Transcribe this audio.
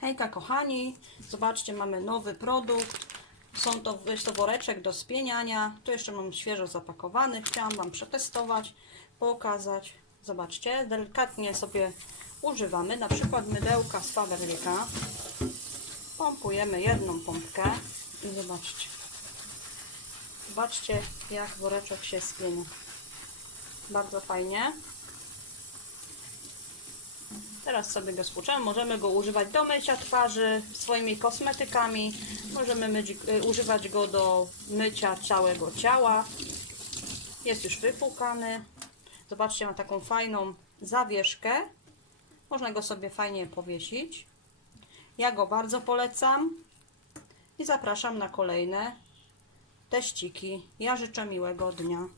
Hejka kochani, zobaczcie, mamy nowy produkt. Są to, jest to woreczek do spieniania. Tu jeszcze mam świeżo zapakowany. Chciałam Wam przetestować, pokazać. Zobaczcie, delikatnie sobie używamy. Na przykład mydełka z Faberlica. Pompujemy jedną pompkę i zobaczcie. Zobaczcie, jak woreczek się spienia. Bardzo fajnie. Teraz sobie go spłuczemy. Możemy go używać do mycia twarzy swoimi kosmetykami. Możemy myć, y, używać go do mycia całego ciała. Jest już wypłukany. Zobaczcie, ma taką fajną zawieszkę. Można go sobie fajnie powiesić. Ja go bardzo polecam i zapraszam na kolejne teściki. Ja życzę miłego dnia.